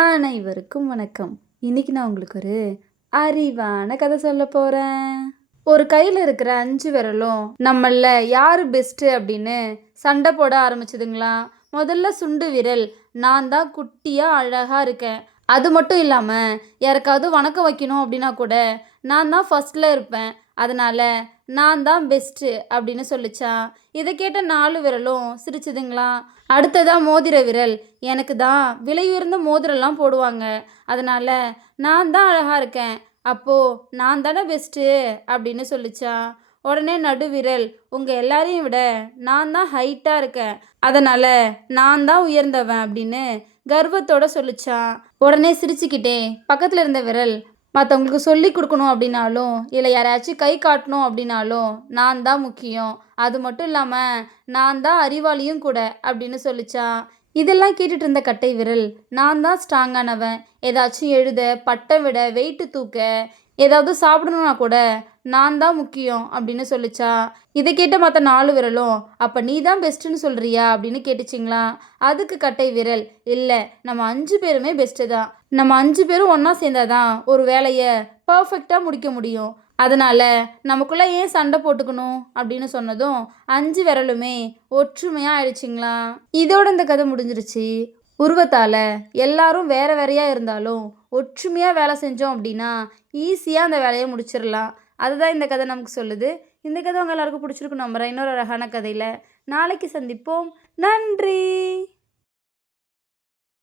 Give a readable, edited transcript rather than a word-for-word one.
அனைவருக்கும் வணக்கம். இன்னைக்கு நான் உங்களுக்கு ஒரு அறிவான கதை சொல்ல போறேன். ஒரு கையில இருக்கிற 5 விரலும் நம்மள்ல யாரு பெஸ்ட் அப்படின்னு சண்டை போட ஆரம்பிச்சதுங்களாம். முதல்ல சுண்டு விரல், நான் தான் குட்டியா அழகா இருக்கேன். அது மட்டும் இல்லாம யாருக்காவது வணக்கம் வைக்கணும் அப்படின்னா கூட நான் தான் ஃபர்ஸ்ட்ல இருப்பேன். அதனால நான் தான் பெஸ்ட்டு அப்படின்னு சொல்லிச்சான். இதை கேட்ட 4 விரலும் சிரிச்சுதுங்களாம். அடுத்ததா மோதிர விரல், எனக்கு தான் விலை உயர்ந்த மோதிரம்லாம் போடுவாங்க. அதனால நான் தான் அழகா இருக்கேன். அப்போ நான் தானே பெஸ்ட்டு அப்படின்னு சொல்லிச்சான். உடனே நடுவிரல், உங்க எல்லாரையும் விட நான் தான் ஹைட்டா இருக்கேன். அதனால நான் தான் உயர்ந்தவன் அப்படின்னு கர்வத்தோட சொல்லிச்சான். உடனே சிரிச்சுக்கிட்டே பக்கத்துல இருந்த விரல், மற்றவங்களுக்கு சொல்லி கொடுக்கணும் அப்படின்னாலும் இல்லை யாரையாச்சும் கை காட்டணும் அப்படின்னாலும் நான் தான் முக்கியம். அது மட்டும் இல்லாமல் நான் தான் அறிவாளியும் கூட அப்படின்னு சொல்லிச்சான். இதெல்லாம் கேட்டுட்டு இருந்த கட்டை விரல், நான் தான் ஸ்ட்ராங்கானவன். ஏதாச்சும் எழுத, பட்டம் விட, வெயிட்டு தூக்க, ஏதாவது சாப்பிடணும்னா கூட நான் தான் முக்கியம் அப்படின்னு சொல்லிச்சா. இதை கேட்ட மற்ற 4 விரலும், அப்போ நீ தான் பெஸ்ட்டுன்னு சொல்கிறியா அப்படின்னு கேட்டுச்சிங்களா. அதுக்கு கட்டை விரல், இல்லை நம்ம 5 பேருமே பெஸ்ட்டு தான். நம்ம 5 பேரும் ஒன்றா சேர்ந்தாதான் ஒரு வேலையை பர்ஃபெக்டாக முடிக்க முடியும். அதனால் நமக்குள்ளே ஏன் சண்டை போட்டுக்கணும் அப்படின்னு சொன்னதும் 5 விரலுமே ஒற்றுமையாக ஆயிடுச்சிங்களா. இதோட இந்த கதை முடிஞ்சிருச்சு. உருவத்தால் எல்லாரும் வேறு வேறையாக இருந்தாலும் ஒற்றுமையாக வேலை செஞ்சோம் அப்படின்னா ஈஸியாக அந்த வேலையை முடிச்சிடலாம். அதுதான் இந்த கதை நமக்கு சொல்லுது. இந்த கதை உங்கள் எல்லாருக்கும் பிடிச்சிருக்கு நம்புகிறேன். இன்னொரு அழகான கதையில் நாளைக்கு சந்திப்போம். நன்றி.